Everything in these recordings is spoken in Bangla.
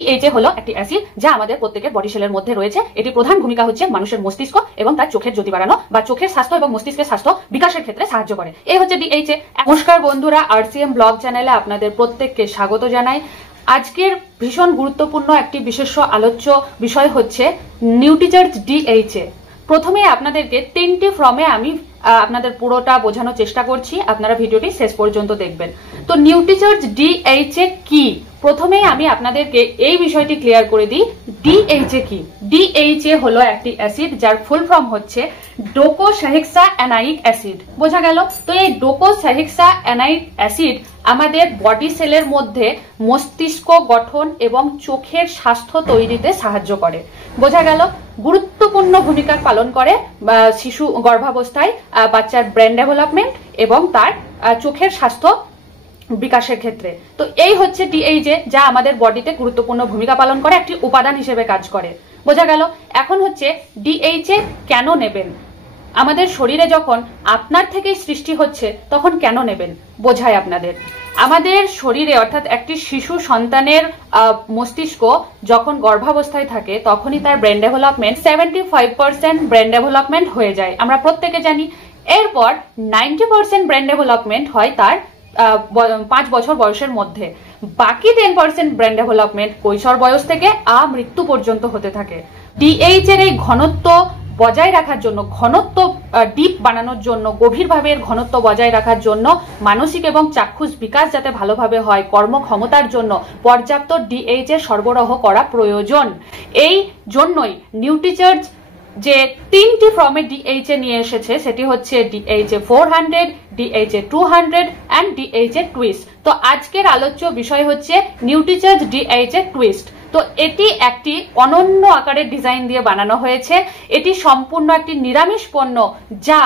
DHA হলো একটি অ্যাসিড যা আমাদের প্রত্যেকের বডি সেলের মধ্যে রয়েছে। এটি প্রধান ভূমিকা হচ্ছে মানুষের মস্তিষ্ক এবং তার চোখের জ্যোতি বাড়ানো বা চোখের স্বাস্থ্য এবং মস্তিষ্কের স্বাস্থ্য বিকাশের ক্ষেত্রে সাহায্য করে। এই হচ্ছে DHA। নমস্কার বন্ধুরা, RCM ব্লগ চ্যানেলে আপনাদের প্রত্যেককে স্বাগত জানাই। আজকের ভীষণ গুরুত্বপূর্ণ একটি বিশেষ আলোচ্য বিষয় হচ্ছে নিউট্রিচার্জ DHA। প্রথমে আপনাদেরকে 3টি ফর্মে আমি আপনাদের পুরোটা বোঝানোর চেষ্টা করছি, আপনারা ভিডিওটি শেষ পর্যন্ত দেখবেন। তো নিউট্রিচার্জ DHA কি, প্রথমেই আমি আপনাদেরকে এই বিষয়টি ক্লিয়ার করে দিই। DHA কি? DHA হলো একটি অ্যাসিড যার ফুল ফর্ম হচ্ছে ডোকোসাহেক্সাঅ্যানাইক অ্যাসিড। বোঝা গেল? তো এই ডোকোসাহেক্সাঅ্যানাইক অ্যাসিড আমাদের বডি সেলের মধ্যে মস্তিষ্ক গঠন এবং চোখের স্বাস্থ্য তৈরিতে সাহায্য করে। বোঝা গেল? গুরুত্বপূর্ণ ভূমিকা পালন করে শিশু গর্ভাবস্থায় বাচ্চার ব্রেন ডেভেলপমেন্ট এবং তার চোখের স্বাস্থ্য বিকাশের ক্ষেত্রে। তো এই হচ্ছে DHA যা আমাদের বডিতে গুরুত্বপূর্ণ ভূমিকা পালন করে, একটি উপাদান হিসেবে কাজ করে। বোঝা গেল? এখন হচ্ছে DHA কেন নেবেন? আমাদের শরীরে যখন আপনার থেকেই সৃষ্টি হচ্ছে তখন কেন নেবেন বোঝায় আপনাদের। আমাদের শরীরে অর্থাৎ একটি শিশু সন্তানের মস্তিষ্ক যখন গর্ভাবস্থায় থাকে তখনই তার ব্রেন ডেভেলপমেন্ট 75% ব্রেন ডেভেলপমেন্ট হয়ে যায়, আমরা প্রত্যেকে জানি। এরপর 90% ব্রেন ডেভেলপমেন্ট হয় তার 5 বছর বয়সের মধ্যে। বাকি 10% ব্রেন ডেভেলপমেন্ট কৈশোর বয়স থেকে মৃত্যু পর্যন্ত হতে থাকে। DHA এর এই ঘনত্ব বজায় রাখার জন্য, ঘনত্ব ডিপ বানানোর জন্য, গভীরভাবে এর ঘনত্ব বজায় রাখার জন্য, মানসিক এবং চাক্ষুষ বিকাশ যাতে ভালোভাবে হয়, কর্মক্ষমতার জন্য পর্যাপ্ত DHA সরবরাহ করা প্রয়োজন। এই জন্যই নিউট্রিচার্জ যে 3টি ফর্মে DHA নিয়ে এসেছে সেটি হচ্ছে DHA 400, DHA 200 and DHA twist. তো আজকের আলোচ্য বিষয় হচ্ছে নিউট্রিচার্জ DHA টুইস্ট। তো এটি একটি অনন্য আকারের ডিজাইন দিয়ে বানানো হয়েছে। এটি সম্পূর্ণ একটি নিরামিষ পণ্য যা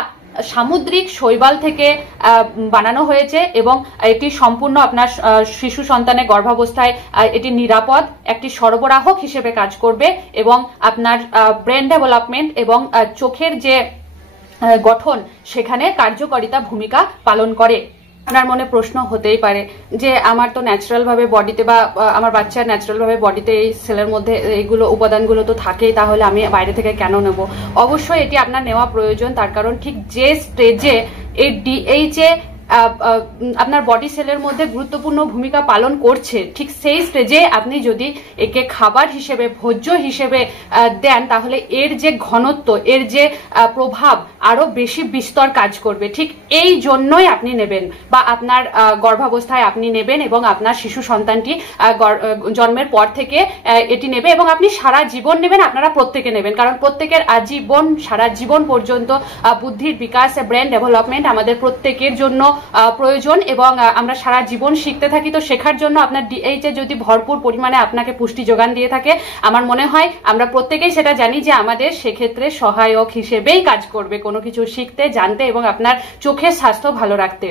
সামুদ্রিক শৈবাল থেকে বানানো হয়েছে এবং এটি সম্পূর্ণ আপনার শিশু সন্তানের গর্ভাবস্থায় এটি নিরাপদ একটি সরবরাহক হিসেবে কাজ করবে এবং আপনার ব্রেন ডেভেলপমেন্ট এবং চোখের যে গঠন সেখানে কার্যকারিতা ভূমিকা পালন করে। আপনার মনে প্রশ্ন হতেই পারে যে আমার তো ন্যাচারাল ভাবে বডিতে বা আমার বাচ্চার ন্যাচারাল ভাবে বডিতে এই সেলের মধ্যে এইগুলো উপাদানগুলো তো থাকেই, তাহলে আমি বাইরে থেকে কেন নেব? অবশ্যই এটি আপনার নেওয়া প্রয়োজন। তার কারণ ঠিক যে স্টেজে এই DHA আপনার বডি সেলের মধ্যে গুরুত্বপূর্ণ ভূমিকা পালন করছে, ঠিক সেই স্টেজে আপনি যদি একে খাবার হিসেবে, ভোজ্য হিসেবে দেন তাহলে এর যে ঘনত্ব, এর যে প্রভাব আরো বেশি বিস্তর কাজ করবে। ঠিক এই জন্যই আপনি নেবেন বা আপনার গর্ভাবস্থায় আপনি নেবেন এবং আপনার শিশু সন্তানটি জন্মের পর থেকে এটি নেবে এবং আপনি সারা জীবন নেবেন। আপনারা প্রত্যেকে নেবেন, কারণ প্রত্যেকের আজীবন সারা জীবন পর্যন্ত বুদ্ধির বিকাশ, ব্রেন ডেভেলপমেন্ট আমাদের প্রত্যেকের জন্য প্রয়োজন এবং আমরা সারা জীবন শিখতে থাকি। তো শেখার জন্য আপনার DHA যদি ভরপুর পরিমাণে আপনাকে পুষ্টি যোগান দিয়ে থাকে, আমার মনে হয় আমরা প্রত্যেকেই সেটা জানি যে আমাদের সেক্ষেত্রে সহায়ক হিসেবেই কাজ করবে কোনো কিছু শিখতে, জানতে এবং আপনার চোখের স্বাস্থ্য ভালো রাখতে।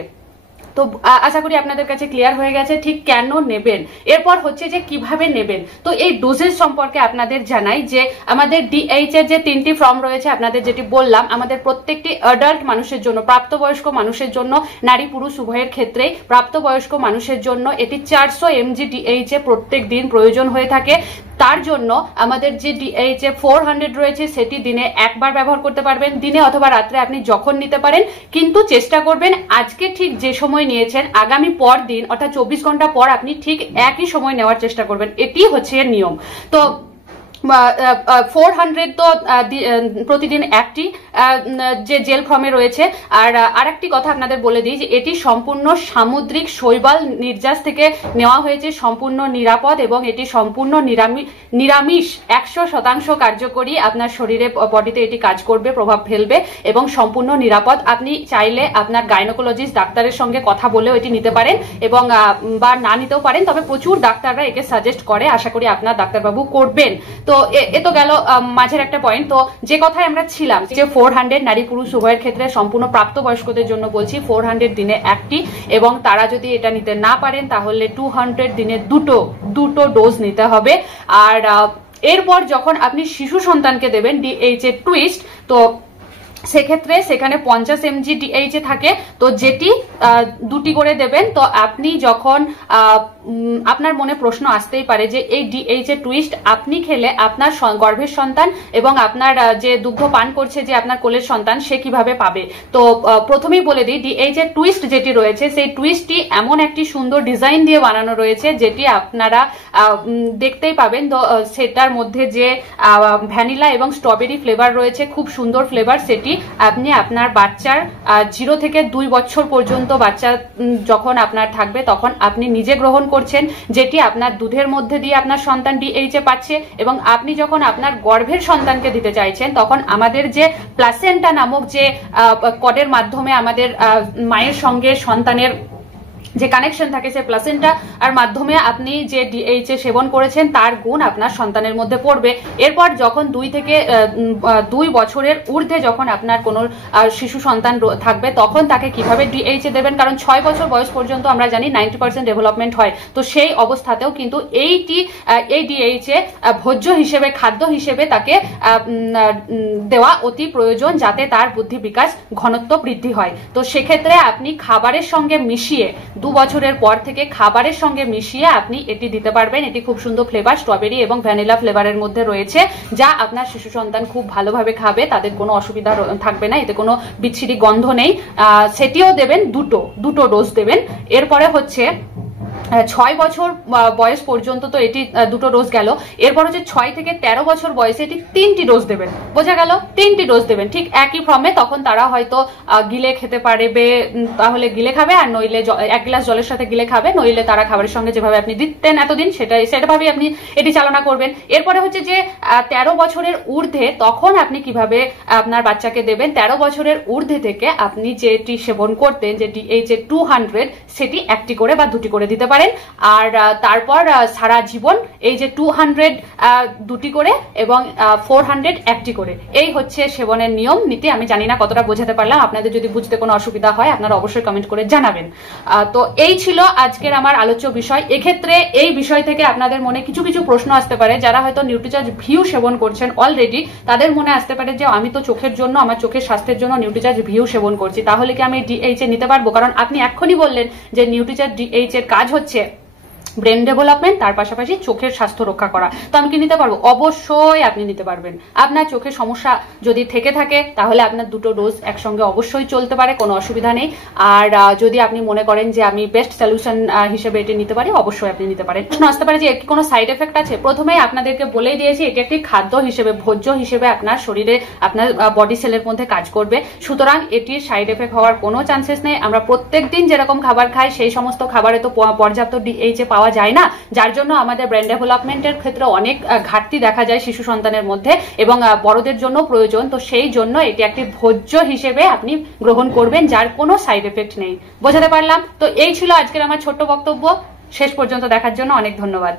তো আশা করি আপনাদের কাছে ক্লিয়ার হয়ে গেছে ঠিক কেন নেবেন। এরপর হচ্ছে যে কিভাবে নেবেন। তো এই ডোজেস সম্পর্কে আপনাদের জানাই যে আমাদের DHA যে 3টি ফর্ম রয়েছে, আপনাদের যেটি বললাম, আমাদের প্রত্যেকটি অ্যাডাল্ট মানুষের জন্য, প্রাপ্তবয়স্ক মানুষের জন্য, নারী পুরুষ উভয়ের ক্ষেত্রেই প্রাপ্তবয়স্ক মানুষের জন্য এটি 400 mg DHA প্রত্যেক দিন প্রয়োজন হয়ে থাকে। তার জন্য আমাদের যে DHA 400 রয়েছে সেটি দিনে একবার ব্যবহার করতে পারবেন, দিনে অথবা রাত্রে আপনি যখন নিতে পারেন, কিন্তু চেষ্টা করবেন আজকে ঠিক যে সময় নিয়েছেন আগামী পর দিন অর্থাৎ 24 ঘন্টা পর আপনি ঠিক একই সময় নেওয়ার চেষ্টা করবেন। এটি হচ্ছে এর নিয়ম। তো 400 তো প্রতিদিন একটি যে জেল ফর্মে রয়েছে। আর আরেকটি কথা আপনাদের বলে দিই যে এটি সম্পূর্ণ সামুদ্রিক শৈবাল নির্যাস থেকে নেওয়া হয়েছে, সম্পূর্ণ নিরাপদ এবং এটি সম্পূর্ণ নিরামিষ 100% কার্যকরী। আপনার শরীরে বডিতে এটি কাজ করবে, প্রভাব ফেলবে এবং সম্পূর্ণ নিরাপদ। আপনি চাইলে আপনার গাইনোকোলজিস্ট ডাক্তারের সঙ্গে কথা বলেও এটি নিতে পারেন এবং বা না নিতেও পারেন, তবে প্রচুর ডাক্তাররা একে সাজেস্ট করে, আশা করি আপনার ডাক্তারবাবু করবেন। তো এ তো গেল মাঝের একটা পয়েন্ট। তো যে কথায় আমরা ছিলাম যে 400 নারী পুরুষ উভয়ের ক্ষেত্রে, সম্পূর্ণ প্রাপ্তবয়স্কদের জন্য বলছি 400 দিনে একটি, এবং তারা যদি এটা নিতে না পারেন তাহলে 200 দিনে দুটো ডোজ নিতে হবে। আর এরপর যখন আপনি শিশু সন্তানকে দেবেন DHA টুইস্ট, তো সেক্ষেত্রে সেখানে 50 mg ডিএইচএ থাকে, তো যেটি 2টি করে দেবেন। তো আপনি যখন আপনার মনে প্রশ্ন আসতেই পারে যে এই ডিএইচএ টুইস্ট আপনি খেলে আপনার গর্ভের সন্তান এবং আপনার যে দুগ্ধ পান করছে যে আপনার কোলের সন্তান সে কিভাবে পাবে। তো প্রথমেই বলে দিই, ডিএইচএ টুইস্ট যেটি রয়েছে সেই টুইস্টটি এমন একটি সুন্দর ডিজাইন দিয়ে বানানো রয়েছে যেটি আপনারা দেখতেই পাবেন। তো সেটার মধ্যে যে ভ্যানিলা এবং স্ট্রবেরি ফ্লেভার রয়েছে, খুব সুন্দর ফ্লেভার, সেটি আপনি আপনার বাচ্চার 0 থেকে 2 বছর পর্যন্ত বাচ্চা যখন আপনার থাকবে তখন আপনি নিজে গ্রহণ করছেন, যেটি আপনার দুধের মধ্যে দিয়ে আপনার সন্তান ডিএইচএ পাচ্ছে। এবং আপনি যখন আপনার গর্ভের সন্তানকে দিতে চাইছেন তখন আমাদের যে প্লাসেন্টা নামক যে কডের মাধ্যমে আমাদের মায়ের সঙ্গে সন্তানের যে কানেকশন থাকে, সে প্লাসেন্টা আর মাধ্যমে আপনি যে ডিএইচএ সেবন করেছেন তার গুণ আপনার সন্তানের মধ্যে পড়বে। এরপর যখন 2 থেকে 2 বছরের ঊর্ধ্বে যখন আপনার কোনো শিশু সন্তান থাকবে তখন তাকে কিভাবে ডিএইচএ দেবেন, কারণ 6 বছর বয়স পর্যন্ত আমরা জানি 90% ডেভেলপমেন্ট হয়। তো সেই অবস্থাতেও কিন্তু এই ডিএইচএ ভোজ্য হিসেবে, খাদ্য হিসেবে তাকে দেওয়া অতি প্রয়োজন, যাতে তার বুদ্ধি বিকাশ ঘনত্ব বৃদ্ধি হয়। তো সেক্ষেত্রে আপনি খাবারের সঙ্গে মিশিয়ে 2 বছরের পর থেকে খাবারের সঙ্গে মিশিয়ে আপনি এটি দিতে পারবেন। এটি খুব সুন্দর ফ্লেভার, স্ট্রবেরি এবং ভ্যানিলা ফ্লেভারের মধ্যে রয়েছে, যা আপনার শিশু সন্তান খুব ভালোভাবে খাবে, তাদের কোনো অসুবিধা থাকবে না, এতে কোনো বিচ্ছিরি গন্ধ নেই। সেটিও দেবেন, দুটো ডোজ দেবেন। এরপরে হচ্ছে 6 বছর বয়স পর্যন্ত তো এটি 2টো ডোজ গেল। এরপর হচ্ছে 6 থেকে 13 বছর বয়সে এটি 3টি ডোজ দেবেন। বোঝা গেল? 3টি ডোজ দেবেন ঠিক একই ফর্মে। তখন তারা হয়তো গিলে খেতে পারবে, তাহলে গিলে খাবে, আর নইলে 1 গ্লাস জলের সাথে গিলে খাবে, নইলে তারা খাবারের সঙ্গে যেভাবে আপনি দিতেন এতদিন সেটাভাবেই আপনি এটি চালনা করবেন। এরপরে হচ্ছে যে 13 বছরের ঊর্ধ্বে তখন আপনি কিভাবে আপনার বাচ্চাকে দেবেন। 13 বছরের ঊর্ধ্বে থেকে আপনি যেটি সেবন করতেন, যে ডিএইচএ 200, সেটি 1টি করে বা 2টি করে দিতে পারেন। আর তারপর সারা জীবন এই যে 200 2টি করে এবং 400 1টি করে, এই হচ্ছে সেবনের নিয়ম নীতি। আমি জানি না কতটা বোঝাতে পারলাম, আপনাদের যদি বুঝতে কোনো অসুবিধা হয় আপনারা অবশ্যই কমেন্ট করে জানাবেন। তো এই ছিল আজকের আমার আলোচ্য বিষয়। এক্ষেত্রে এই বিষয় থেকে আপনাদের মনে কিছু কিছু প্রশ্ন আসতে পারে, যারা হয়তো নিউট্রিচার্জ ভিউ সেবন করছেন অলরেডি, তাদের মনে আসতে পারে যে আমি তো চোখের জন্য, আমার চোখের স্বাস্থ্যের জন্য নিউট্রিচার্জ ভিউ সেবন করছি, তাহলে কি আমি ডিএইচএ নিতে পারবো? কারণ আপনি এক্ষুনি বললেন যে নিউট্রিচার্জ ডিএইচএর কাজ হচ্ছে ব্রেন ডেভেলপমেন্ট, তার পাশাপাশি চোখের স্বাস্থ্য রক্ষা করা। তো আমি কি নিতে পারবো? অবশ্যই আপনি নিতে পারবেন। আপনার চোখের সমস্যা যদি থেকে থাকে তাহলে আপনার 2টো ডোজ একসঙ্গে অবশ্যই চলতে পারে, কোনো অসুবিধা নেই। আর যদি আপনি মনে করেন যে আমি বেস্ট সলিউশন হিসেবে এটি নিতে পারি, অবশ্যই আপনি নিতে পারেন। প্রশ্ন আসতে পারে যে এর কি কোনো সাইড এফেক্ট আছে? প্রথমেই আপনাদেরকে বলেই দিয়েছি, এটি একটি খাদ্য হিসেবে, ভোজ্য হিসেবে আপনার শরীরে, আপনার বডি সেলের মধ্যে কাজ করবে। সুতরাং এটির সাইড এফেক্ট হওয়ার কোনো চান্সেস নেই। আমরা প্রত্যেকদিন যেরকম খাবার খাই সেই সমস্ত খাবারে তো পর্যাপ্ত ডিএইচএ পাওয়া যায় না, যার জন্য আমাদের ব্রেন ডেভেলপমেন্টের ক্ষেত্রে অনেক ঘাটতি দেখা যায় শিশু সন্তানের মধ্যে, এবং বড়দের জন্য প্রয়োজন। তো সেই জন্য এটি একটি ভোজ্য হিসেবে আপনি গ্রহণ করবেন, যার কোনো সাইড এফেক্ট নেই। বোঝাতে পারলাম? তো এই ছিল আজকের আমার ছোট্ট বক্তব্য। শেষ পর্যন্ত দেখার জন্য অনেক ধন্যবাদ।